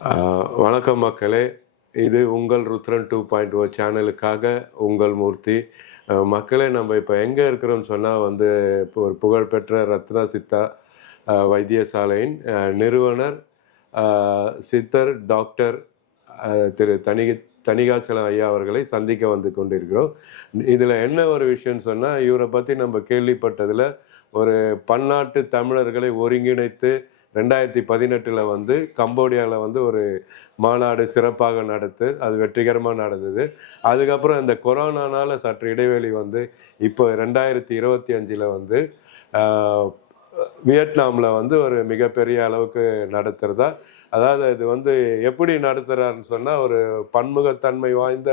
வணக்கம் மக்களே, இது உங்கள் ருத்ரன் 2.0 சேனலுக்காக உங்கள் மூர்த்தி. மக்களே, நம்ம இப்போ எங்கே இருக்கிறோம்னு சொன்னால் இப்போ ஒரு புகழ்பெற்ற ரத்னா சித்தா வைத்தியசாலையின் நிறுவனர் சித்தர் டாக்டர் திரு தணிகாச்சலம் ஐயா அவர்களை சந்திக்க வந்து கொண்டிருக்கிறோம். இதில் என்ன ஒரு விஷயம்னு சொன்னால், இவரை பற்றி நம்ம கேள்விப்பட்டதில் ஒரு பன்னாட்டு தமிழர்களை ஒருங்கிணைத்து 2018 கம்போடியாவில் ஒரு மாநாடு சிறப்பாக அது வெற்றிகரமாக நடந்தது. அதுக்கப்புறம் இந்த கொரோனானால சற்று இடைவெளி இப்போ 2025 வியட்நாமில் ஒரு மிகப்பெரிய அளவுக்கு நடத்துகிறதா. அதாவது இது எப்படி நடத்துகிறாருன்னு சொன்னால், ஒரு பன்முகத்தன்மை வாய்ந்த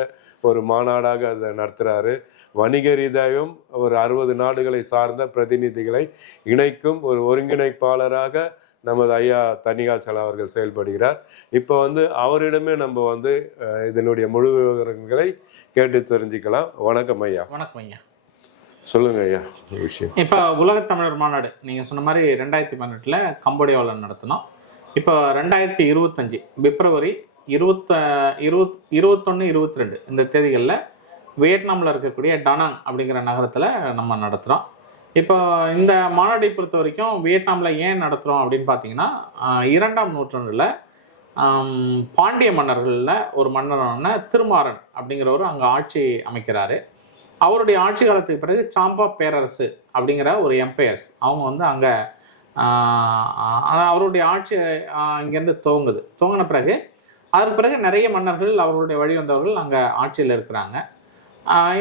ஒரு மாநாடாக அதை நடத்துகிறாரு. வணிக ரீதியாகவும் ஒரு 60 நாடுகளை சார்ந்த பிரதிநிதிகளை இணைக்கும் ஒரு ஒருங்கிணைப்பாளராக நமது ஐயா தணிகாச்சலம் அவர்கள் செயல்படுகிறார். இப்போ அவரிடமே நம்ம இதனுடைய முழு விவரங்களை கேட்டு தெரிஞ்சுக்கலாம். வணக்கம் ஐயா. வணக்கம் ஐயா. சொல்லுங்க ஐயா விஷயம். இப்போ உலக தமிழர் மாநாடு நீங்க சொன்ன மாதிரி 2018 கம்போடியாவில் நடத்தினோம். இப்போ 2025 பிப்ரவரி 21, 22 இந்த தேதிகளில் வியட்நாமில் இருக்கக்கூடிய டானாங் அப்படிங்கிற நகரத்தில் நம்ம நடத்துகிறோம். இப்போ இந்த மாநாட்டை பொறுத்த வரைக்கும் வியட்நாமில் ஏன் நடத்துகிறோம் அப்படின்னு பார்த்தீங்கன்னா, 2ஆம் நூற்றாண்டில் பாண்டிய மன்னர்களில் ஒரு மன்னரான திருமாறன் அப்படிங்கிறவர் அங்கே ஆட்சி அமைக்கிறாரு. அவருடைய ஆட்சி காலத்துக்கு பிறகு சாம்பா பேரரசு அப்படிங்கிற ஒரு எம்பையர்ஸ் அவங்க அங்கே அவருடைய ஆட்சி இங்கேருந்து துவங்கின பிறகு அதற்கு பிறகு நிறைய மன்னர்கள் அவர்களுடைய வழி வந்தவர்கள் அங்கே ஆட்சியில் இருக்கிறாங்க.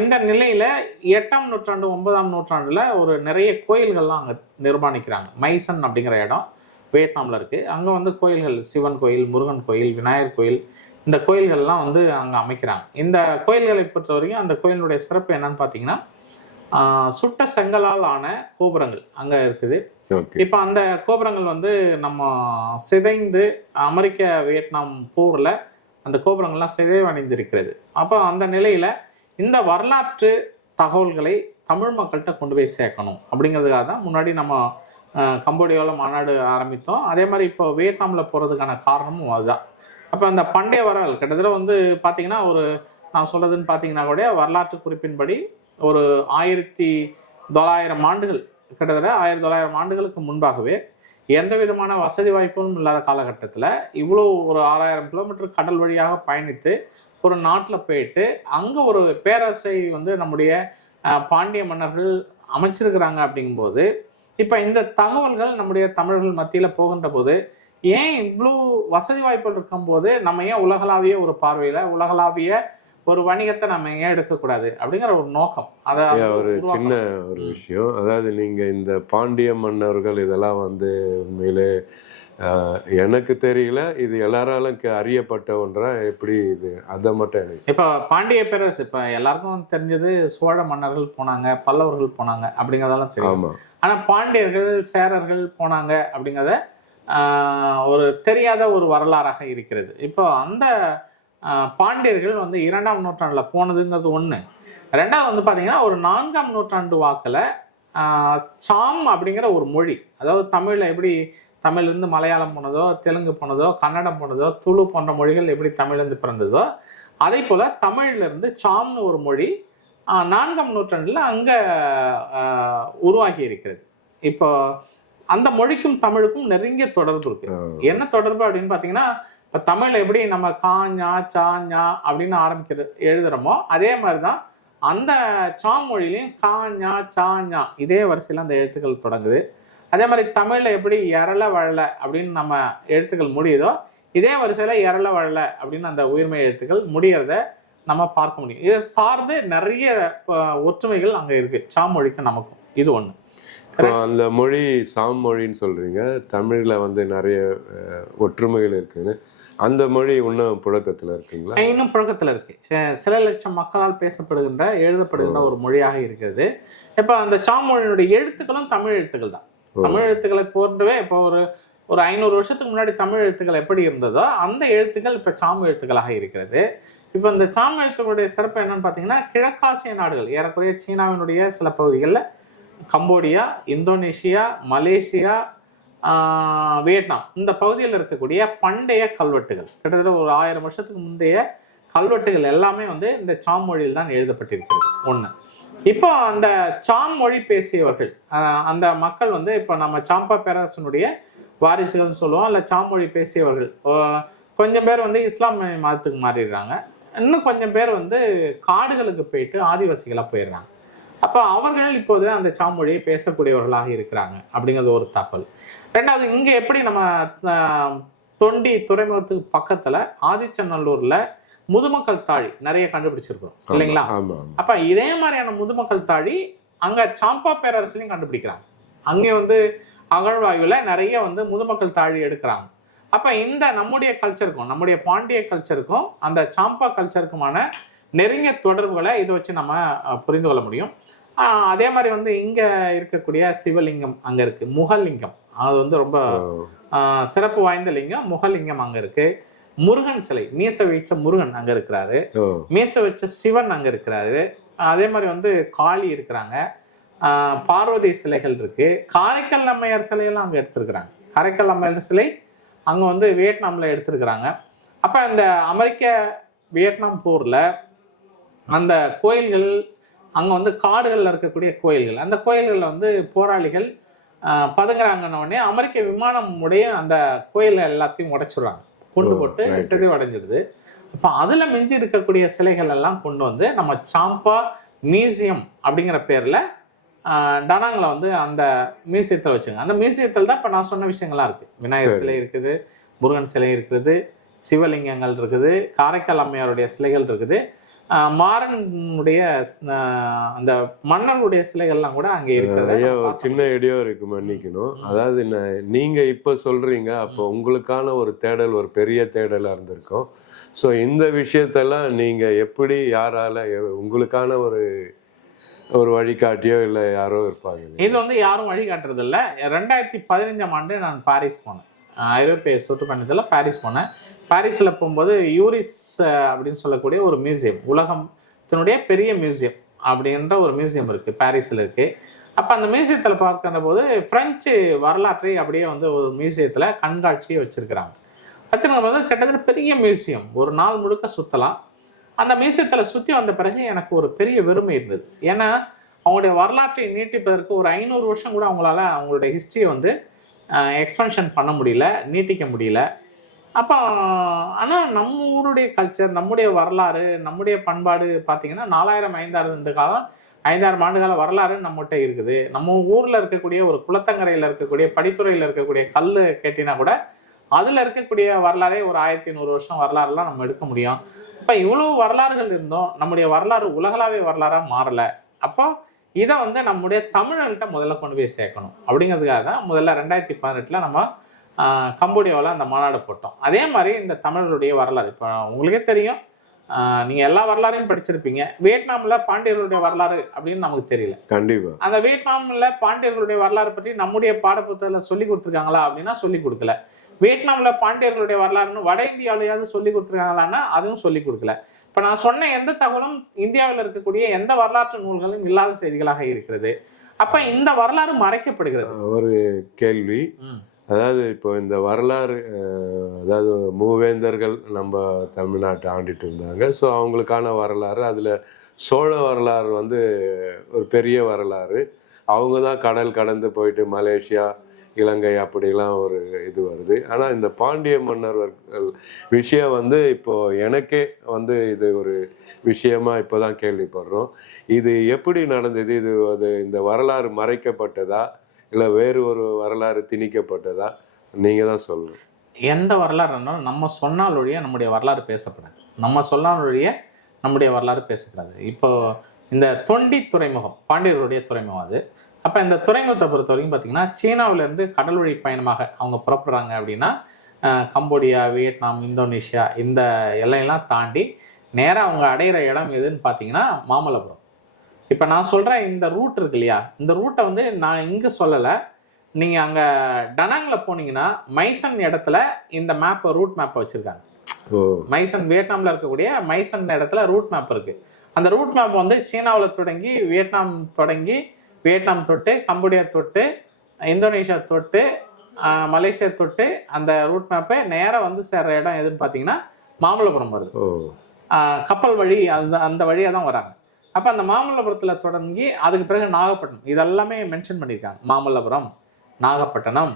இந்த நிலையில் 8ஆம் நூற்றாண்டு 9ஆம் நூற்றாண்டில் ஒரு நிறைய கோயில்கள்லாம் அங்கே நிர்மாணிக்கிறாங்க. மைசன் அப்படிங்கிற இடம் வியட்நாமில் இருக்குது. அங்கே கோயில்கள், சிவன் கோயில், முருகன் கோயில், விநாயகர் கோயில், இந்த கோயில்கள்லாம் அங்கே அமைக்கிறாங்க. இந்த கோயில்களை பொறுத்த வரைக்கும் அந்த கோயிலுடைய சிறப்பு என்னன்னு பார்த்தீங்கன்னா, சுட்ட செங்கலால் ஆன கோபுரங்கள் அங்கே இருக்குது. இப்போ அந்த கோபுரங்கள் நம்ம சிதைந்து அமெரிக்க வியட்நாம் போரில் அந்த கோபுரங்கள்லாம் சிதைவடைந்திருக்கிறது. அப்போ அந்த நிலையில் இந்த வரலாற்று தகவல்களை தமிழ் மக்கள்கிட்ட கொண்டு போய் சேர்க்கணும் அப்படிங்கிறதுக்காக தான் முன்னாடி நம்ம கம்போடியாவில் மாநாடு ஆரம்பித்தோம். அதே மாதிரி இப்போ வியட்நாமில் போகிறதுக்கான காரணமும் அதுதான். அப்போ அந்த பண்டைய வரலாறு கிட்டத்தட்ட பார்த்தீங்கன்னா நான் சொல்கிறதுன்னு பார்த்தீங்கன்னா கூட வரலாற்று குறிப்பின்படி ஒரு 1900 ஆண்டுகள், கிட்டத்தட்ட 1900 ஆண்டுகளுக்கு முன்பாகவே எந்த விதமான வசதி வாய்ப்பும் இல்லாத காலகட்டத்தில் இவ்வளோ ஒரு 6000 கிலோமீட்டர் கடல் வழியாக பயணித்து ஒரு நாட்டில் போயிட்டு அங்கே ஒரு பேரரசை நம்முடைய பாண்டிய மன்னர்கள் அமைச்சிருக்கிறாங்க. அப்படிங்கும்போது இப்போ இந்த தகவல்கள் நம்முடைய தமிழர்கள் மத்தியில் போகின்ற போது ஏன் இவ்வளோ வசதி வாய்ப்புகள் இருக்கும்போது நம்ம ஏன் உலகளாவிய ஒரு பார்வையில் உலகளாவிய ஒரு வணிகத்தை நம்ம ஏன் எடுக்கக்கூடாது அப்படிங்கிற ஒரு நோக்கம். அதாவது ஒரு சின்ன ஒரு விஷயம், அதாவது நீங்கள் இந்த பாண்டிய மன்னர்கள் இதெல்லாம் உண்மையிலே எனக்கு தெரியல, இது எல்லாராலும் அறியப்பட்ட ஒன்றா எப்படி இது அதை மட்டும் எனக்கு. இப்போ பாண்டிய பேரரசு இப்போ எல்லாருக்கும் தெரிஞ்சது சோழ மன்னர்கள் போனாங்க, பல்லவர்கள் போனாங்க அப்படிங்கிறதெல்லாம் தெரியும். ஆனால் பாண்டியர்கள், சேரர்கள் போனாங்க அப்படிங்கிறத ஒரு தெரியாத ஒரு வரலாறாக இருக்கிறது. இப்போ அந்த பாண்டியர்கள் 2ஆம் நூற்றாண்டில் போனதுங்கிறது ஒன்று. ரெண்டாவது பார்த்தீங்கன்னா ஒரு 4ஆம் நூற்றாண்டு வாக்கில் சாம் அப்படிங்கிற ஒரு மொழி, அதாவது தமிழில் எப்படி தமிழ்லேருந்து மலையாளம் போனதோ, தெலுங்கு போனதோ, கன்னடம் போனதோ, துளு போன்ற மொழிகள் எப்படி தமிழ்லேருந்து பிறந்ததோ, அதே போல் தமிழ்லேருந்து சாம்னு ஒரு மொழி 4ஆம் நூற்றாண்டில் அங்கே உருவாகி இருக்கிறது. இப்போ அந்த மொழிக்கும் தமிழுக்கும் நெருங்கிய தொடர்பு இருக்கு. என்ன தொடர்பு அப்படின்னு பார்த்தீங்கன்னா, இப்போ தமிழில் எப்படி நம்ம காஞா சாஞா அப்படின்னு எழுதுகிறோமோ அதே மாதிரி தான் அந்த சாம் மொழியிலையும் காஞா சாஞா இதே வரிசையில் அந்த எழுத்துக்கள் தொடங்குது. அதே மாதிரி தமிழில் எப்படி எரள வழல அப்படின்னு நம்ம எழுத்துக்கள் முடியுதோ இதே வரிசையில் எரள வழல அப்படின்னு அந்த உயிர்மை எழுத்துக்கள் முடியறத நம்ம பார்க்க முடியும். இதை சார்ந்து நிறைய ஒற்றுமைகள் அங்கே இருக்கு சாம் மொழிக்கும் நமக்கும். இது ஒன்று. அந்த மொழி சாம் மொழின்னு சொல்றீங்க, தமிழில் நிறைய ஒற்றுமைகள் இருக்குன்னு. அந்த மொழி இன்னும் புழக்கத்தில் இருக்குங்களா? இன்னும் புழக்கத்தில் இருக்கு. சில லட்சம் மக்களால் பேசப்படுகின்ற எழுதப்படுகின்ற ஒரு மொழியாக இருக்கிறது. இப்போ அந்த சாம் மொழியினுடைய எழுத்துக்களும் தமிழ் எழுத்துக்கள் தான். தமிழ் எழுத்துக்களை போன்றவே இப்போ ஒரு 500 வருஷத்துக்கு முன்னாடி தமிழ் எழுத்துக்கள் எப்படி இருந்ததோ அந்த எழுத்துக்கள் இப்போ சாம் எழுத்துக்களாக இருக்கிறது. இப்போ இந்த சாம் எழுத்துக்களுடைய சிறப்பு என்னன்னு பார்த்தீங்கன்னா, கிழக்காசிய நாடுகள் ஏறக்குறைய சீனாவினுடைய சில பகுதிகளில், கம்போடியா, இந்தோனேஷியா, மலேசியா, வியட்நாம் இந்த பகுதியில் இருக்கக்கூடிய பண்டைய கல்வெட்டுகள், கிட்டத்தட்ட ஒரு 1000 வருஷத்துக்கு முந்தைய கல்வெட்டுகள் எல்லாமே வந்து இந்த சாம் மொழியில் தான் எழுதப்பட்டிருக்கிறது. ஒன்று. இப்போ அந்த சாம் மொழி பேசியவர்கள், அந்த மக்கள் வந்து இப்போ நம்ம சாம்பா பேரரசனுடைய வாரிசுகள்னு சொல்லுவோம், இல்லை சாம் மொழி பேசியவர்கள் கொஞ்சம் பேர் வந்து இஸ்லாம் மதத்துக்கு மாறிடுறாங்க, இன்னும் கொஞ்சம் பேர் வந்து காடுகளுக்கு போயிட்டு ஆதிவாசிகளாக போயிடுறாங்க. அப்போ அவர்கள் இப்போது அந்த சாம் மொழியை பேசக்கூடியவர்களாக இருக்கிறாங்க அப்படிங்கிறது ஒரு தகவல். ரெண்டாவது, இங்கே எப்படி நம்ம தொண்டி துறைமுகத்துக்கு பக்கத்தில் ஆதிச்சநல்லூரில் முதுமக்கள் தாழி நிறைய கண்டுபிடிச்சிருக்கிறோம் இல்லைங்களா? அப்ப இதே மாதிரியான முதுமக்கள் தாழி அங்க சாம்பா பேரரசுலையும் கண்டுபிடிக்கிறாங்க. அங்கே வந்து அகழ்வாய்வுல நிறைய வந்து முதுமக்கள் தாழி எடுக்கிறாங்க. அப்ப இந்த நம்முடைய கல்ச்சருக்கும் நம்முடைய பாண்டிய கல்ச்சருக்கும் அந்த சாம்பா கல்ச்சருக்குமான நெருங்கிய தொடர்புகளை இதை வச்சு நம்ம புரிந்து கொள்ள முடியும். அதே மாதிரி வந்து இங்க இருக்கக்கூடிய சிவலிங்கம் அங்க இருக்கு, முகலிங்கம், அது வந்து ரொம்ப சிறப்பு வாய்ந்த லிங்கம். முகலிங்கம் அங்க இருக்கு. முருகன் சிலை, மீச வச்ச முருகன் அங்க இருக்கிறாரு, மீச வச்ச சிவன் அங்க இருக்கிறாரு. அதே மாதிரி வந்து காளி இருக்கிறாங்க, பார்வதி சிலைகள் இருக்கு, காரைக்கால் அம்மையார் சிலையெல்லாம் அங்க எடுத்திருக்கிறாங்க. காரைக்கால் அம்மையார் சிலை அங்க வந்து வியட்நாம்ல எடுத்திருக்கிறாங்க. அப்ப இந்த அமெரிக்க வியட்நாம் போர்ல அந்த கோயில்கள், அங்க வந்து காடுகள்ல இருக்கக்கூடிய கோயில்கள், அந்த கோயில்கள்ல வந்து போராளிகள் பதுங்குறாங்கன்னொடனே அமெரிக்க விமானம் உடைய அந்த கோயில்கள் எல்லாத்தையும் உடைச்சிடுறாங்க, கொண்டு போட்டு சிதைவடைஞ்சிடுது. அப்போ அதுல மிஞ்சி இருக்கக்கூடிய சிலைகள் எல்லாம் கொண்டு வந்து நம்ம சாம்பா மியூசியம் அப்படிங்கிற பேர்ல டனாங்ல வந்து அந்த மியூசியத்தில் வச்சுங்க. அந்த மியூசியத்தில் தான் இப்போ நான் சொன்ன விஷயங்கள்லாம் இருக்கு. விநாயகர் சிலை இருக்குது, முருகன் சிலை இருக்குது, சிவலிங்கங்கள் இருக்குது, காரைக்கால் அம்மையாருடைய சிலைகள் இருக்குது, மாறனுடைய அந்த மன்னருடைய சிலைகள்லாம் கூட அங்கே இருக்குது. சின்ன இடையோ இருக்கு, மன்னிக்கணும். அதாவது நீங்க இப்ப சொல்றீங்க, அப்போ உங்களுக்கான ஒரு தேடல் ஒரு பெரிய தேடலா இருந்திருக்கும். ஸோ இந்த விஷயத்தெல்லாம் நீங்க எப்படி, யாரால, உங்களுக்கான ஒரு வழிகாட்டியோ இல்லை யாரோ இருப்பாங்க? இது வந்து யாரும் வழிகாட்டுறது இல்லை. 2015 நான் பாரிஸ் போனேன், ஐரோப்பிய சுற்றுப்பயணத்தில் பாரிஸ் போனேன். பாரிஸில் போகும்போது யூரிஸ் அப்படின்னு சொல்லக்கூடிய ஒரு மியூசியம், உலகத்தினுடைய பெரிய மியூசியம் அப்படின்ற ஒரு மியூசியம் இருக்குது, பாரிஸில் இருக்குது. அப்போ அந்த மியூசியத்தில் பார்க்கிற போது பிரெஞ்சு வரலாற்றை அப்படியே வந்து ஒரு மியூசியத்தில் கண்காட்சியை வச்சுருக்கிறாங்க. வச்சுருக்கும் போது கிட்டத்தட்ட பெரிய மியூசியம், ஒரு நாள் முழுக்க சுற்றலாம். அந்த மியூசியத்தில் சுற்றி வந்த பிறகு எனக்கு ஒரு பெரிய வெறுமை இருந்தது. ஏன்னா அவங்களுடைய வரலாற்றை நீட்டிப்பதற்கு ஒரு 500 வருஷம் கூட அவங்களால அவங்களுடைய ஹிஸ்ட்ரியை வந்து எக்ஸ்பென்ஷன் பண்ண முடியல, நீட்டிக்க முடியல. அப்போ ஆனால் நம்ம ஊருடைய கல்ச்சர், நம்முடைய வரலாறு, நம்முடைய பண்பாடு பார்த்தீங்கன்னா 5,000 ஆண்டு கால வரலாறு நம்மகிட்ட இருக்குது. நம்ம ஊரில் இருக்கக்கூடிய ஒரு குளத்தங்கரையில் இருக்கக்கூடிய படித்துறையில் இருக்கக்கூடிய கல் கேட்டினா கூட அதில் இருக்கக்கூடிய வரலாறே ஒரு 1100 வருஷம் வரலாறுலாம் நம்ம எடுக்க முடியும். இப்போ இவ்வளவு வரலாறுகள் இருந்தோம், நம்முடைய வரலாறு உலகளாவிய வரலாறாக மாறலை. அப்போ இதை வந்து நம்முடைய தமிழர்கள்ட்ட முதல்ல கொண்டு போய் சேர்க்கணும் அப்படிங்கிறதுக்காக தான் முதல்ல 2018 நம்ம கம்போடியாவில் அந்த மாநாடு போட்டோம். அதே மாதிரி இந்த தமிழர்களுடைய வரலாறு, இப்போ உங்களுக்கே தெரியும், நீங்கள் எல்லா வரலாறையும் படிச்சிருப்பீங்க. வியட்நாமில் பாண்டியர்களுடைய வரலாறு அப்படின்னு நமக்கு தெரியல. கண்டிப்பாக அந்த வியட்நாமில் பாண்டியர்களுடைய வரலாறு பற்றி நம்முடைய பாடப்புத்தகத்தில் சொல்லி கொடுத்துருக்காங்களா அப்படின்னா சொல்லி கொடுக்கல. வியட்நாமில் பாண்டியர்களுடைய வரலாறுன்னு வட இந்தியாவிலேயாவது சொல்லி கொடுத்துருக்காங்களான்னா அதுவும் சொல்லி கொடுக்கல. இப்போ நான் சொன்ன எந்த தகவலும் இந்தியாவில் இருக்கக்கூடிய எந்த வரலாற்று நூல்களும் இல்லாத செய்திகளாக இருக்கிறது. அப்போ இந்த வரலாறு மறைக்கப்படுகிறது. ஒரு கேள்வி, அதாவது இப்போ இந்த வரலாறு, அதாவது மூவேந்தர்கள் நம்ம தமிழ்நாட்டை ஆண்டிட்டு இருந்தாங்க. ஸோ அவங்களுக்கான வரலாறு, அதில் சோழ வரலாறு வந்து ஒரு பெரிய வரலாறு. அவங்க தான் கடல் கடந்து போயிட்டு மலேசியா, இலங்கை அப்படிலாம் ஒரு இது வருது. ஆனால் இந்த பாண்டிய மன்னர்கள் விஷயம் வந்து இப்போ எனக்கே வந்து இது ஒரு விஷயமா இப்போ தான் கேள்விப்படுறோம். இது எப்படி நடந்தது? இது இந்த வரலாறு மறைக்கப்பட்டதா இல்லை வேறு ஒரு வரலாறு திணிக்கப்பட்டதா? நீங்கள் தான் சொல்லணும். எந்த வரலாறுன்னா நம்ம சொன்னாலொழிய நம்முடைய வரலாறு பேசப்படாது, நம்ம சொன்னாலொழிய நம்முடைய வரலாறு பேசக்கூடாது. இப்போ இந்த தொண்டி துறைமுகம் பாண்டியர்களுடைய துறைமுகம் அது. அப்போ இந்த துறைமுகத்தை பொறுத்த வரைக்கும் பார்த்தீங்கன்னா சீனாவிலேருந்து கடல் வழி பயணமாக அவங்க புறப்படுறாங்க அப்படின்னா கம்போடியா, வியட்நாம், இந்தோனேஷியா இந்த எல்லையெல்லாம் தாண்டி நேராக அவங்க அடையிற இடம் எதுன்னு பார்த்தீங்கன்னா மாமல்லபுரம். இப்போ நான் சொல்கிறேன் இந்த ரூட் இருக்கு இல்லையா, இந்த ரூட்டை வந்து நான் இங்கே சொல்லலை. நீங்கள் அங்கே டனாங்கில் போனீங்கன்னா மைசன் இடத்துல இந்த மேப்பை, ரூட் மேப்பை வச்சுருக்காங்க. மைசன் வியட்நாமில் இருக்கக்கூடிய மைசன் இடத்துல ரூட் மேப் இருக்குது. அந்த ரூட் மேப் வந்து சீனாவில் தொடங்கி வியட்நாம் தொட்டு கம்போடியா தொட்டு இந்தோனேஷியா தொட்டு மலேசியா தொட்டு அந்த ரூட் மேப்பை நேரா வந்து சேர்ற இடம் எதுன்னு பார்த்தீங்கன்னா மாமல்லபுரம் வருது. கப்பல் வழி அந்த வழியாக தான் வராங்க. அப்போ அந்த மாமல்லபுரத்தில் தொடங்கி அதுக்கு பிறகு நாகப்பட்டினம், இதெல்லாமே மென்ஷன் பண்ணியிருக்காங்க. மாமல்லபுரம், நாகப்பட்டினம்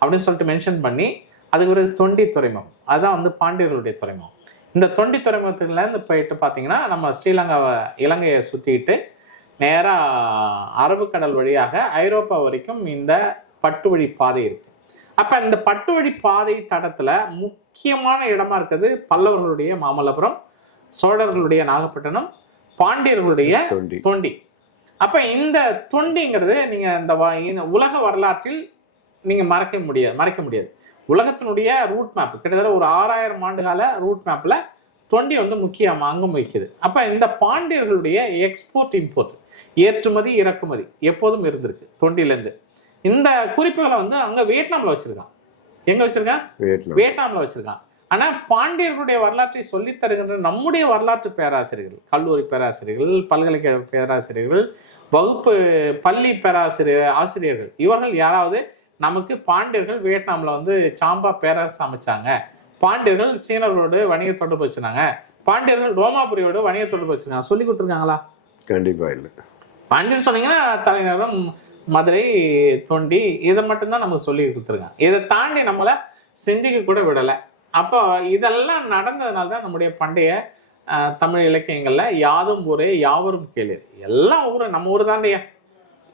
அப்படின்னு சொல்லிட்டு மென்ஷன் பண்ணி அதுக்கு பிறகு தொண்டி துறைமுகம், அதுதான் வந்து பாண்டியர்களுடைய துறைமுகம். இந்த தொண்டி துறைமுகத்துலேருந்து போயிட்டு பார்த்தீங்கன்னா நம்ம ஸ்ரீலங்காவை, இலங்கையை சுற்றிட்டு நேராக அரபுக்கடல் வழியாக ஐரோப்பா வரைக்கும் இந்த பட்டு வழி பாதை இருக்கு. அப்போ இந்த பட்டு வழி பாதை தடத்தில் முக்கியமான இடமா இருக்குது பல்லவர்களுடைய மாமல்லபுரம், சோழர்களுடைய நாகப்பட்டினம், பாண்டியர்களுடைய தொண்டி. அப்ப இந்த தொண்டிங்கிறது நீங்க இந்த உலக வரலாற்றில் நீங்க மறைக்க முடியாது. உலகத்தினுடைய ரூட் மேப் கிட்டத்தட்ட ஒரு 6000 ஆண்டுகால ரூட் மேப்ல தொண்டி வந்து முக்கிய அங்கம் வகிக்குது. அப்ப இந்த பாண்டியர்களுடைய எக்ஸ்போர்ட் இம்போர்ட், ஏற்றுமதி இறக்குமதி எப்போதும் இருந்திருக்கு தொண்டிலேருந்து. இந்த குறிப்புகளை வந்து அங்க வியட்நாம்ல வச்சிருக்கான். எங்க வச்சிருக்கான்? வியட்நாம்ல வச்சிருக்கான். ஆனா பாண்டியர்களுடைய வரலாற்றை சொல்லித் தருகின்ற நம்முடைய வரலாற்று பேராசிரியர்கள், கல்லூரி பேராசிரியர்கள், பல்கலைக்கழக பேராசிரியர்கள், வகுப்பு பள்ளி ஆசிரியர்கள், இவர்கள் யாராவது நமக்கு பாண்டியர்கள் வியட்நாம்ல வந்து சாம்பா பேரரசு அமைச்சாங்க, பாண்டியர்கள் சீனர்களோடு வணிக தொடர்பு வச்சிருந்தாங்க, பாண்டியர்கள் ரோமாபுரியோடு வணிக தொடர்பு வச்சிருக்காங்க சொல்லி கொடுத்துருக்காங்களா? கண்டிப்பா இல்லை. பாண்டியர் சொன்னீங்கன்னா தலைநகரம் மதுரை, தொண்டி, இதை மட்டும்தான் நமக்கு சொல்லி கொடுத்துருக்காங்க. இதை தாண்டி நம்மளை சிந்திக்க கூட விடலை. அப்போ இதெல்லாம் நடந்ததுனால தான் நம்முடைய பண்டைய தமிழ் இலக்கியங்கள்ல யாதும் ஊரே யாவரும் கேளீர், எல்லாம் ஊரு நம்ம ஊர் தாண்டியா,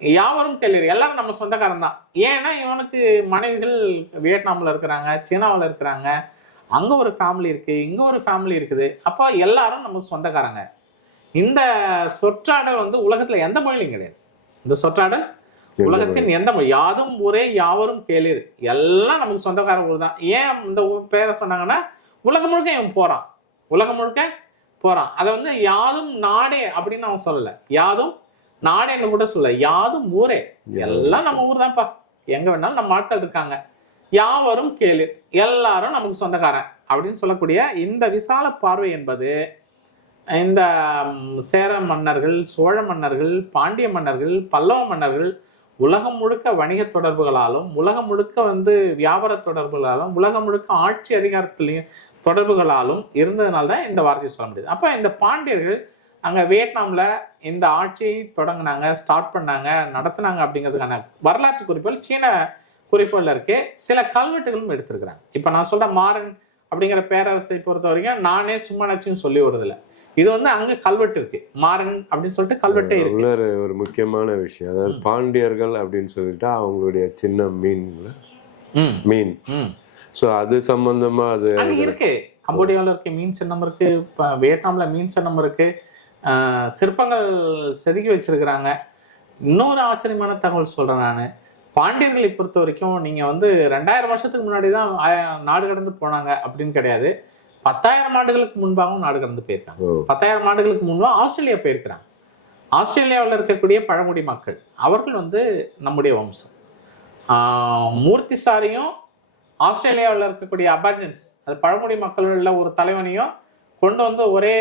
யாவரும் கேளீர், எல்லாரும் நம்ம சொந்தக்காரன் தான். ஏன்னா இவனுக்கு மனைவிகள் வியட்நாம்ல இருக்கிறாங்க, சீனாவில் இருக்கிறாங்க, அங்க ஒரு ஃபேமிலி இருக்கு, இங்க ஒரு ஃபேமிலி இருக்குது. அப்போ எல்லாரும் நமக்கு சொந்தக்காரங்க. இந்த சொற்றாடல் வந்து உலகத்துல எந்த மொழியிலும் கிடையாது. இந்த சொற்றாடல் உலகத்தின் எந்த மொழி, யாதும் ஊரே யாவரும் கேளீர், எல்லாம் நமக்கு சொந்தக்கார ஊர் தான். ஏன் இந்த பேரை சொன்னாங்கன்னா உலகம் முழுக்க இவன் போறான், உலகம் முழுக்க போறான். அதை வந்து யாதும் நாடே அப்படின்னு அவன் சொல்லல, யாதும் நாடேன்னு கூட சொல்ல, யாதும் ஊரே, எல்லாம் நம்ம ஊர் தான்ப்பா, எங்க வேணாலும் நம்ம ஆட்கள் இருக்காங்க, யாவரும் கேளீர், எல்லாரும் நமக்கு சொந்தக்காரன் அப்படின்னு சொல்லக்கூடிய இந்த விசால பார்வை என்பது இந்த சேர மன்னர்கள், சோழ மன்னர்கள், பாண்டிய மன்னர்கள், பல்லவ மன்னர்கள் உலகம் முழுக்க வணிக தொடர்புகளாலும், உலகம் முழுக்க வந்து வியாபார தொடர்புகளாலும், உலகம் முழுக்க ஆட்சி அதிகாரத்திலையும் தொடர்புகளாலும் இருந்ததுனால தான் இந்த வார்த்தையை சொல்ல முடியுது. அப்போ இந்த பாண்டியர்கள் அங்கே வியட்நாமில் இந்த ஆட்சியை தொடங்கினாங்க, ஸ்டார்ட் பண்ணாங்க, நடத்தினாங்க அப்படிங்கிறதுக்கான வரலாற்று குறிப்புகள் சீன குறிப்புகள் இருக்கு. சில கல்வெட்டுகளும் எடுத்திருக்கிறாங்க. இப்போ நான் சொல்ற மாறன் அப்படிங்கிற பேரரசை பொறுத்த வரைக்கும் நானே சும்மா நச்சுன்னு சொல்லி வருதில்லை, இது வந்து அங்க கல்வெட்டு இருக்கு, மாறன் அப்படின்னு சொல்லிட்டு கல்வெட்டே இருக்கு. ஒரு முக்கியமான விஷயம், அதாவது பாண்டியர்கள் அப்படின்னு சொல்லிட்டு அவங்களுடைய சின்ன மீன், சோ அது சம்பந்தமா அது இருக்கு. கம்போடியாவில் இருக்கு மீன் சின்னம் இருக்கு, வியட்நாம்ல மீன் சின்னம் இருக்கு, சிற்பங்கள் செதுக்கி வச்சிருக்கிறாங்க. இன்னொரு ஆச்சரியமான தகவல் சொல்றேன் நான், பாண்டியர்களை பொறுத்த வரைக்கும் நீங்க வந்து 2000 வருஷத்துக்கு முன்னாடி தான் நாடு கடந்து போனாங்க அப்படின்னு கிடையாது. 10,000 ஆண்டுகளுக்கு முன்பாகவும் நாடு கடந்து போயிருக்காங்க. 10,000 ஆண்டுகளுக்கு முன்பாக ஆஸ்திரேலியா போயிருக்கிறாங்க. ஆஸ்திரேலியாவில் இருக்கக்கூடிய பழங்குடி மக்கள் அவர்கள் வந்து நம்முடைய வம்சம். மூர்த்திசாரியும் ஆஸ்திரேலியாவில் இருக்கக்கூடிய அபார்ஜன்ஸ், அது பழங்குடி மக்கள் ஒரு தலைவனையும் கொண்டு வந்து ஒரே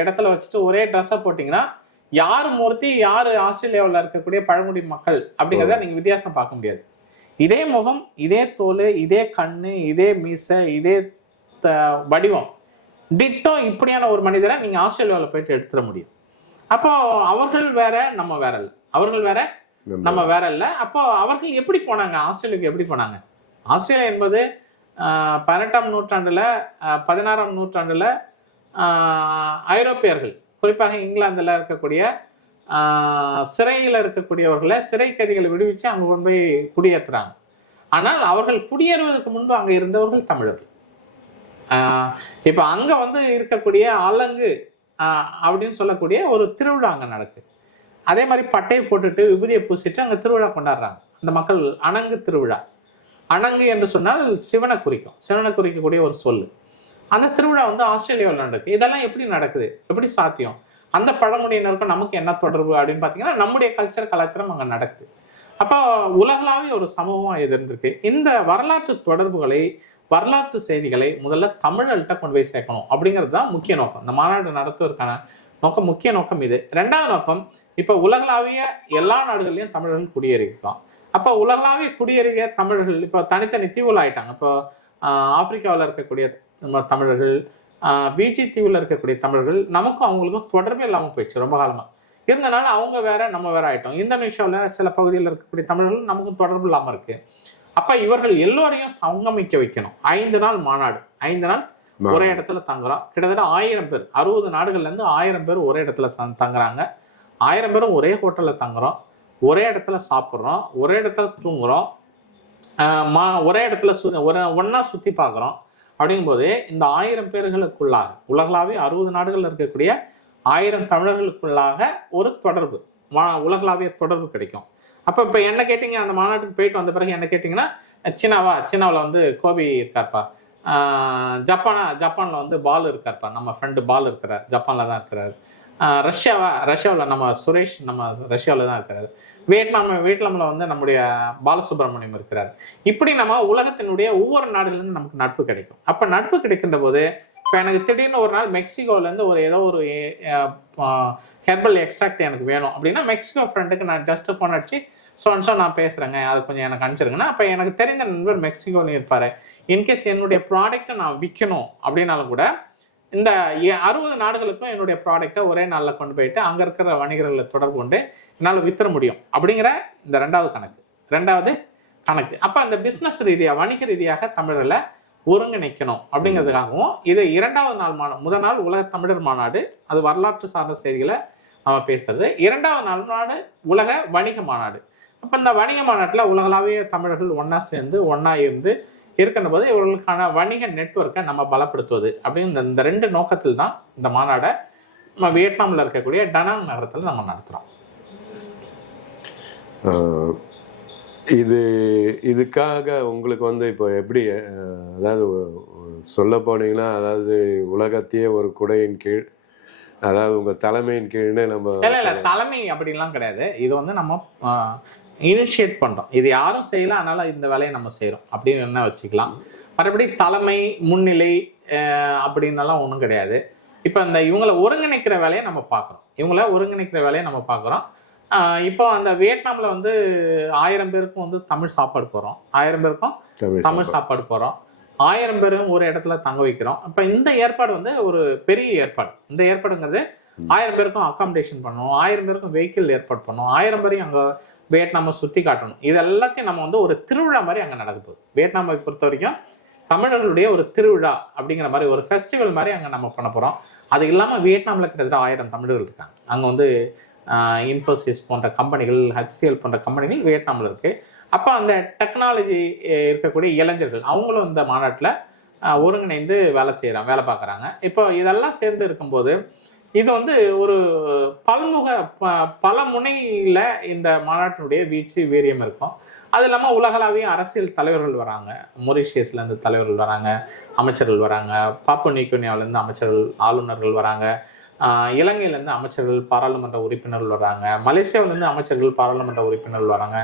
இடத்துல வச்சுட்டு ஒரே ட்ரெஸ்ஸை போட்டிங்கன்னா யார் மூர்த்தி யார் ஆஸ்திரேலியாவில் இருக்கக்கூடிய பழங்குடி மக்கள் அப்படிங்கிறத நீங்க வித்தியாசம் பார்க்க முடியாது. இதே முகம், இதே தோல், இதே கண்ணு, இதே மீசை, இதே வடிவம், டிட்டோ இப்படியான ஒரு மனிதரை நீங்க ஆஸ்திரேலியாவில் போயிட்டு எடுத்துட முடியும். அப்போ அவர்கள் வேற நம்ம வேற இல்லை, அவர்கள் வேற நம்ம வேற இல்லை. அப்போ அவர்கள் எப்படி போனாங்க ஆஸ்திரேலியாவுக்கு? எப்படி போனாங்க? ஆஸ்திரேலியா என்பது 18ஆம் நூற்றாண்டுல 16ஆம் நூற்றாண்டுல ஐரோப்பியர்கள், குறிப்பாக இங்கிலாந்துல இருக்கக்கூடிய சிறையில் இருக்கக்கூடியவர்களை, சிறை கைதிகளை விடுவிச்சு அங்க கொண்டு போய் குடியேற்றுறாங்க. ஆனால் அவர்கள் குடியேறுவதற்கு முன்பு அங்க இருந்தவர்கள் தமிழர்கள். இப்ப அங்க வந்து இருக்கக்கூடிய அலங்கு அப்படின்னு சொல்லக்கூடிய ஒரு திருவிழா அங்க நடக்குது. அதே மாதிரி பட்டையை போட்டுட்டு விபூதியை பூசிட்டு அங்க திருவிழா கொண்டாடுறாங்க அந்த மக்கள். அணங்கு திருவிழா, அணங்கு என்று சொன்னால் சிவனை குறிக்கும், சிவனை குறிக்கக்கூடிய ஒரு சொல்லு. அந்த திருவிழா வந்து ஆஸ்திரேலியாவில் நடக்குது. இதெல்லாம் எப்படி நடக்குது, எப்படி சாத்தியம்? அந்த பழங்குடியினருக்கும் நமக்கு என்ன தொடர்பு அப்படின்னு பார்த்தீங்கன்னா நம்முடைய கலாச்சாரம் அங்கே நடக்குது. அப்போ உலகளாவிய ஒரு சமூகம் இது இருந்திருக்கு. இந்த வரலாற்று தொடர்புகளை, வரலாற்று செய்திகளை முதல்ல தமிழர்கள்ட்ட கொண்டு போய் சேர்க்கணும் அப்படிங்கிறது தான் முக்கிய நோக்கம். இந்த மாநாடு நடத்துவதற்கான நோக்கம், முக்கிய நோக்கம் இது. 2வது நோக்கம், இப்போ உலகளாவிய எல்லா நாடுகள்லையும் தமிழர்கள் குடியேறியிருக்கோம். அப்போ உலகளாவிய குடியேறிய தமிழர்கள் இப்போ தனித்தனி தீவுகள் ஆயிட்டாங்க. இப்போ ஆப்பிரிக்காவில் இருக்கக்கூடிய தமிழர்கள், பிஜி தீவில் இருக்கக்கூடிய தமிழர்கள், நமக்கும் அவங்களுக்கும் தொடர்பே இல்லாமல் போயிடுச்சு ரொம்ப காலமா. இருந்தனால அவங்க வேற நம்ம வேற ஆயிட்டோம். இந்தோனேஷியாவில் சில பகுதியில் இருக்கக்கூடிய தமிழர்கள் நமக்கும் தொடர்பு இல்லாமல் இருக்கு. அப்ப இவர்கள் எல்லோரையும் சங்கமிக்க வைக்கணும். 5 நாள் மாநாடு, 5 நாள் ஒரே இடத்துல தங்குறோம். கிட்டத்தட்ட 1000 பேர், 60 நாடுகள்ல இருந்து 1000 பேர் ஒரே இடத்துல தங்குறாங்க. 1000 பேரும் ஒரே ஹோட்டல்ல தங்குறோம், ஒரே இடத்துல சாப்பிட்றோம், ஒரே இடத்துல தூங்குறோம், ஒரே இடத்துல ஒன்னா சுத்தி பார்க்குறோம். அப்படிங்கும்போது இந்த 1000 பேர்களுக்குள்ளாக உலகளாவிய 60 நாடுகள் இருக்கக்கூடிய 1000 தமிழர்களுக்குள்ளாக ஒரு தொடர்பு, உலகளாவிய தொடர்பு கிடைக்கும். அப்போ இப்போ என்ன கேட்டீங்க, அந்த மாநாட்டுக்கு போயிட்டு வந்த பிறகு என்ன கேட்டிங்கன்னா, சீனாவில் வந்து கோபி இருக்கார்ப்பா, ஜப்பானில் வந்து பால் இருக்கார்ப்பா, நம்ம ஃப்ரெண்டு பால் இருக்கிறார், ஜப்பானில் தான் இருக்கிறார். ரஷ்யாவில் நம்ம சுரேஷ் நம்ம ரஷ்யாவில் தான் இருக்கிறார். வியட்நாமில் வந்து நம்முடைய பாலசுப்ரமணியம் இருக்கிறார். இப்படி நம்ம உலகத்தினுடைய ஒவ்வொரு நாடுகளிலும் நமக்கு நட்பு கிடைக்கும். அப்போ நட்பு கிடைக்கின்ற போது இப்போ எனக்கு திடீர்னு ஒரு நாள் மெக்சிகோலேருந்து ஏதோ ஒரு ஹெர்பல் எக்ஸ்ட்ராக்ட் எனக்கு வேணும் அப்படின்னா, மெக்சிகோ ஃப்ரெண்டுக்கு நான் ஜஸ்ட் ஃபோன் அடிச்சு ஸோ நான் பேசுகிறேங்க, அது கொஞ்சம் எனக்கு அனுப்பிச்சிருங்கன்னா, அப்போ எனக்கு தெரிந்த நண்பர் மெக்சிகோலையும் இருப்பார். இன்கேஸ் என்னுடைய ப்ராடக்டை நான் விற்கணும் அப்படின்னாலும் கூட இந்த 60 நாடுகளுக்கும் என்னுடைய ப்ராடக்டை ஒரே நாளில் கொண்டு போயிட்டு அங்கே இருக்கிற வணிகர்களை தொடர்பு கொண்டு என்னால் விற்ற முடியும் அப்படிங்கிற இந்த ரெண்டாவது கணக்கு. அப்போ அந்த பிஸ்னஸ் ரீதியாக, வணிக ரீதியாக தமிழர்களை ஒருங்கிணைக்கணும் அப்படிங்கிறதுக்காகவும் இது 2வது நாள் மாநாடு. முதல் நாள் உலக தமிழர் மாநாடு, அது வரலாற்று சார்ந்த செய்திகளை நம்ம பேசுறது. 2வது நாள் உலக வணிக மாநாடு. அப்போ இந்த வணிக மாநாட்டில் உலகளாவிய தமிழர்கள் ஒன்னா சேர்ந்து ஒன்னா இருந்து இருக்கின்ற போது இவர்களுக்கான வணிக நெட்வொர்க்கை நம்ம பலப்படுத்துவது அப்படின்னு இந்த 2 நோக்கத்தில் தான் இந்த மாநாடை நம்ம வியட்நாமில் இருக்கக்கூடிய டனாங் நகரத்தில் நம்ம நடத்துகிறோம். இதுக்காக உங்களுக்கு வந்து இப்போ எப்படி, அதாவது சொல்ல போனீங்கன்னா, அதாவது உலகத்தையே ஒரு குடையின் கீழ், அதாவது உங்க தலைமையின் கீழ்னு நம்ம இல்ல தலைமை அப்படின்லாம் கிடையாது. இது வந்து நம்ம இனிஷியேட் பண்றோம். இது யாரும் செய்யல, அதனால இந்த வேலையை நம்ம செய்யறோம் அப்படின்னு என்ன வச்சுக்கலாம். மறுபடி தலைமை முன்னிலை அப்படின்னலாம் ஒன்றும் கிடையாது. இப்போ இந்த இவங்களை ஒருங்கிணைக்கிற வேலையை நம்ம பார்க்குறோம். இப்போ அந்த வியட்நாமில் வந்து 1000 பேருக்கும் வந்து தமிழ் சாப்பாடு போகிறோம், 1000 பேருக்கும் தமிழ் சாப்பாடு போகிறோம், 1000 பேரும் ஒரு இடத்துல தங்க வைக்கிறோம். அப்போ இந்த ஏற்பாடு வந்து ஒரு பெரிய ஏற்பாடு. இந்த ஏற்பாடுங்கிறது 1000 பேருக்கும் அகாமடேஷன் பண்ணணும், 1000 பேருக்கும் வெஹிக்கிள் ஏற்பாடு பண்ணணும், 1000 பேரையும் அங்கே வியட்நாமை சுற்றி காட்டணும். இது எல்லாத்தையும் நம்ம வந்து ஒரு திருவிழா மாதிரி அங்கே நடக்க போகுது. வியட்நாமை பொறுத்த வரைக்கும் தமிழர்களுடைய ஒரு திருவிழா அப்படிங்கிற மாதிரி ஒரு ஃபெஸ்டிவல் மாதிரி அங்கே நம்ம பண்ண போகிறோம். அது இல்லாமல் வியட்நாமில் கிட்டத்தட்ட 1000 தமிழர்கள் இருக்காங்க. அங்கே வந்து இன்ஃபோசிஸ் போன்ற கம்பெனிகள், ஹெச்சிஎல் போன்ற கம்பெனிகள் வியட்நாமில் இருக்குது. அப்போ அந்த டெக்னாலஜி இருக்கக்கூடிய இளைஞர்கள் அவங்களும் இந்த மாநாட்டில் ஒருங்கிணைந்து வேலை பார்க்குறாங்க. இப்போ இதெல்லாம் சேர்ந்து இருக்கும்போது இது வந்து ஒரு பல முனையில் இந்த மாநாட்டினுடைய வீச்சு வீரியம் இருக்கும். அது இல்லாமல் உலகளாவிய அரசியல் தலைவர்கள் வராங்க, மொரிஷியஸ்லேருந்து தலைவர்கள் வராங்க, அமைச்சர்கள் வராங்க, பாப்பு நியூகினியாவிலேருந்து அமைச்சர்கள், ஆளுநர்கள் வராங்க, இலங்கையிலேருந்து அமைச்சர்கள், பாராளுமன்ற உறுப்பினர்கள் வராங்க, மலேசியாவிலேருந்து அமைச்சர்கள், பாராளுமன்ற உறுப்பினர்கள் வராங்க,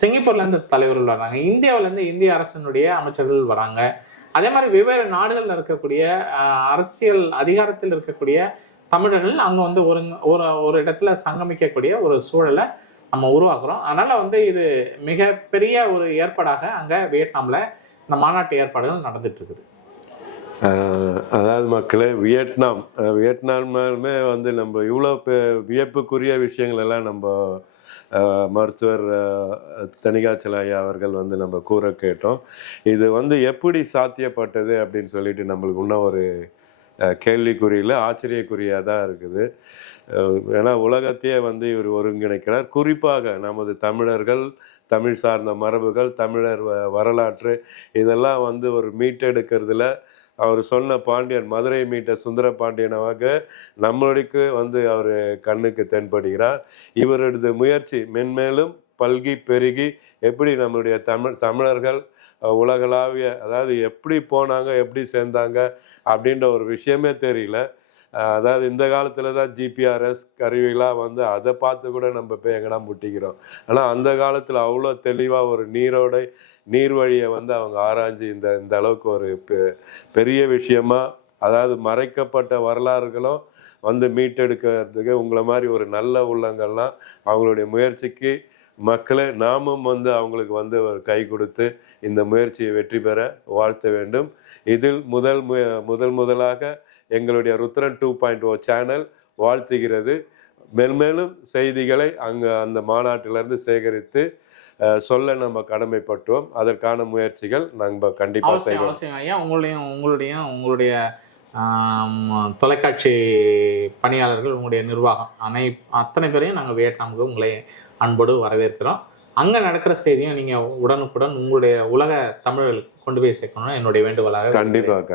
சிங்கப்பூர்லேருந்து தலைவர்கள் வராங்க, இந்தியாவிலேருந்து இந்திய அரசினுடைய அமைச்சர்கள் வராங்க. அதே மாதிரி வெவ்வேறு நாடுகளில் இருக்கக்கூடிய அரசியல் அதிகாரத்தில் இருக்கக்கூடிய தமிழர்கள் அங்கே வந்து ஒரு இடத்துல சங்கமிக்கக்கூடிய ஒரு சூழலை நம்ம உருவாக்குறோம். அதனால் வந்து இது மிகப்பெரிய ஒரு ஏற்பாடாக அங்கே வியட்நாமில் இந்த மாநாட்டு ஏற்பாடுகள் நடந்துட்டு இருக்குது. அதாவது மக்களே, வியட்நாமே வந்து நம்ம இவ்வளோ வியப்புக்குரிய விஷயங்கள் எல்லாம் நம்ம மருத்துவர் தணிகாச்சலம் ஐயா அவர்கள் வந்து நம்ம கூற கேட்டோம். இது வந்து எப்படி சாத்தியப்பட்டது அப்படின்னு சொல்லிட்டு நம்மளுக்கு இன்னும் ஒரு கேள்விக்குறியில் ஆச்சரியக்குறியாக தான் இருக்குது. ஏன்னா உலகத்தையே வந்து இவர் ஒருங்கிணைக்கிறார். குறிப்பாக நமது தமிழர்கள், தமிழ் சார்ந்த மரபுகள், தமிழர் வரலாற்று இதெல்லாம் வந்து ஒரு மீட்டெடுக்கிறதுல அவர் சொன்ன பாண்டியன், மதுரை மீட்ட சுந்தர பாண்டியனாக நம்மளுக்கு வந்து அவர் கண்ணுக்கு தென்படுகிறார். இவரது முயற்சி மென்மேலும் பல்கி பெருகி எப்படி நம்மளுடைய தமிழர்கள் உலகளாவிய, அதாவது எப்படி போனாங்க, எப்படி சேர்ந்தாங்க அப்படின்ற ஒரு விஷயமே தெரியல. அதாவது இந்த காலத்தில் தான் ஜிபிஆர்எஸ் கருவிலாம் வந்து அதை பார்த்து கூட நம்ம போய் எங்கன்னா முட்டிக்கிறோம். ஆனால் அந்த காலத்தில் அவ்வளோ தெளிவாக ஒரு நீர்வழியை வந்து அவங்க ஆராய்ஞ்சு இந்த அளவுக்கு ஒரு பெரிய விஷயமா, அதாவது மறைக்கப்பட்ட வரலாறுகளும் வந்து மீட்டெடுக்கிறதுக்கு உங்களை மாதிரி ஒரு நல்ல உள்ளங்கள்லாம் அவங்களுடைய முயற்சிக்கு மக்களை நாமும் வந்து அவங்களுக்கு வந்து ஒரு கை கொடுத்து இந்த முயற்சியை வெற்றி பெற வாழ்த்த வேண்டும். இதில் முதலாக எங்களுடைய ருத்ரன் 2.0 சேனல் வாழ்த்துகிறது. மேலும் செய்திகளை அந்த மாநாட்டிலிருந்து சேகரித்து சொல்ல நம்ம கடமைப்பட்டோம். அதற்கான முயற்சிகள் நம்ம கண்டிப்பாக செய்வோம். அவசியம் ஐயா. உங்களுடைய தொலைக்காட்சி பணியாளர்கள், உங்களுடைய நிர்வாகம் அத்தனை பேரையும் நாங்கள் வியட்நாமுக்கு உங்களை அன்போடு வரவேற்கிறோம். அங்கே நடக்கிற செய்தியும் நீங்கள் உடனுக்குடன் உங்களுடைய உலக தமிழர்களுக்கு கொண்டு போய் சேர்க்கணும்னு என்னுடைய வேண்டுகோளாக.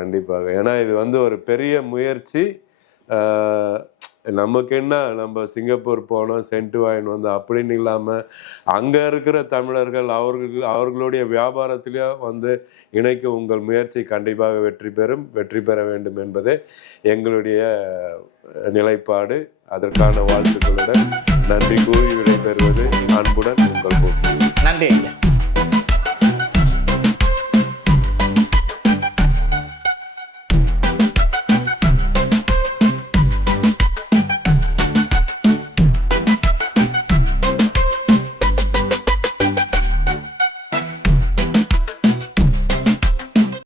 கண்டிப்பாக. ஏன்னா இது வந்து ஒரு பெரிய முயற்சி. நமக்கு என்ன, நம்ம சிங்கப்பூர் போனோம், சென்ட் வாயின் வந்து அப்படின்னு இல்லாமல் அங்கே இருக்கிற தமிழர்கள் அவர்களுடைய வியாபாரத்திலே வந்து இணைக்க உங்கள் முயற்சி கண்டிப்பாக வெற்றி பெற வேண்டும் என்பதே எங்களுடைய நிலைப்பாடு. அதற்கான வாழ்த்துக்களுடன் நன்றி கூறி விடைபெறுவது அன்புடன் உங்கள். நன்றி ஐயா.